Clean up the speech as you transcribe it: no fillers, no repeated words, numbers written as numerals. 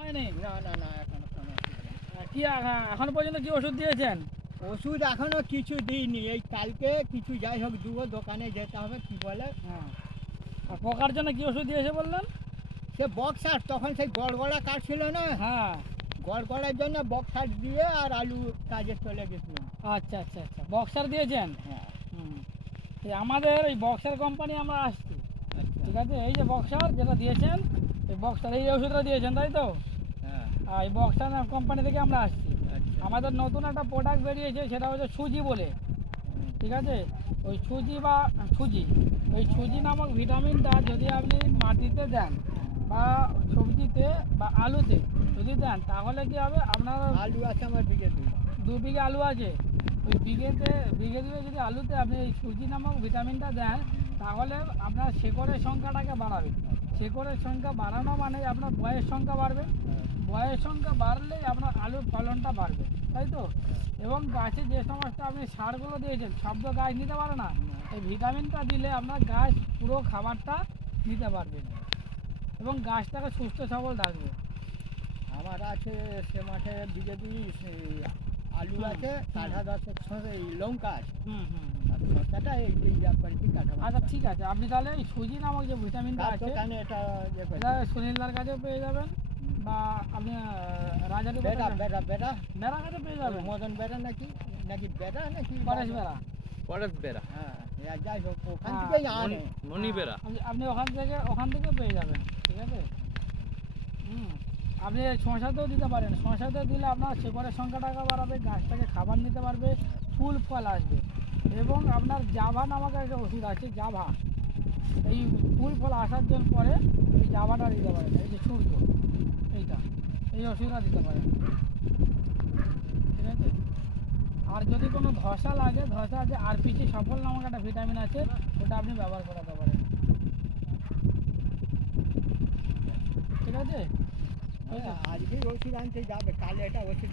হয়নি? না না না এখনো কোনো ওষুধ নেই। কি এখনো পর্যন্ত কি ওষুধ দিয়েছেন? ওষুধ এখনো কিছু দিইনি, এই কালকে কিছু যাই হোক দুবো, দোকানে যেতে হবে কি বলে। হ্যাঁ। আর পোকার জন্য কি ওষুধ দিয়েছে বললেন? সে বক্সার তখন সেই গড়গড়া কাটছিল না, হ্যাঁ। গড়গড়ার জন্য বক্সার দিয়ে আর আলু কাজে চলে গেছিলাম। আচ্ছা আচ্ছা আচ্ছা, বক্সার দিয়েছেন? হ্যাঁ। হুম। এই আমাদের এই বক্সার কোম্পানি আমরা আসছি, আচ্ছা। ঠিক আছে? এই যে বক্সার যেটা দিয়েছেন, এই বক্সার এই ওষুধটা দিয়েছেন তাই তো? হ্যাঁ। আর এই বক্সার কোম্পানি থেকে আমরা আসছি। আচ্ছা। আমাদের নতুন একটা প্রোডাক্ট বেরিয়েছে, সেটা হচ্ছে সুজি বলে, ঠিক আছে? ওই সুজি বা সুজি, ওই সুজি নামক ভিটামিনটা যদি আপনি মাটিতে দেন বা সবজিতে বা আলুতে যদি দেন, তাহলে কি হবে আপনার আলু আছে আমার বিঘে 2 বিঘে আলু আছে, ওই বিঘে দিয়ে যদি আলুতে আপনি এই সুজি নামক ভিটামিনটা দেন, তাহলে আপনার শেকড়ের সংখ্যাটাকে বাড়াবে। শেকড়ের সংখ্যা বাড়ানো মানে আপনার বয়ের সংখ্যা বাড়বে, বয়ের সংখ্যা বাড়লেই আপনার আলুর ফলনটা বাড়বে, তাই তো? এবং গাছে যে সমস্ত আপনি সারগুলো দিয়েছেন, সব তো গাছ নিতে পারে না। এই ভিটামিনটা দিলে আপনার গাছ পুরো খাবারটা নিতে পারবে এবং গাছটাকে সুস্থ সবল থাকবে। আমার আছে সে মাঠে বিঘে আলু আছে, কাঠা 10 এই লঙ্কা আছে, হুম হুম। আর শসাটা এই ব্যাপারে কি কাঠা। আচ্ছা ঠিক আছে, আপনি তাহলে এই সুজি নামক যে ভিটামিনটা আছে, দোকানে এটা ইয়ে করে এটা সুনীলদার কাছে পেয়ে যাবেন বা আপনি রাজারি বেড়া বেড়া বেড়া বেড়া কাছে পেয়ে যাবেন। মদন বেড়া নাকি নাকি বেড়া নাকি পরেশ বেড়া। পরেশ বেরা, হ্যাঁ, যাই হোক ওখান হ্যাঁ, থেকেই আনে। মনি বেরা। আপনি ওখান থেকে পেয়ে যাবেন, ঠিক আছে? আপনি শশাতেও দিতে পারেন, শশাতে দিলে আপনার শেকড়ের সংখ্যাটাকে বাড়াবে, গাছটাকে খাবার নিতে পারবে, ফুল ফল আসবে। এবং আপনার জাভা নামক একটা ওষুধ আছে, জাভা, এই ফুল ফল আসার জন্য পরে এই জাভাটা দিতে পারেন, এই যে সূর্য, এইটা, এই ওষুধটা দিতে পারেন, ঠিক আছে? আর যদি কোনো ধসা লাগে, ধসা আছে আরপিসি সফল নামক একটা ভিটামিন আছে, ওটা আপনি ব্যবহার করাতে পারেন, ঠিক আছে? আজকেই ওষুধ আনতে যাবে, কালে এটা ওষুধ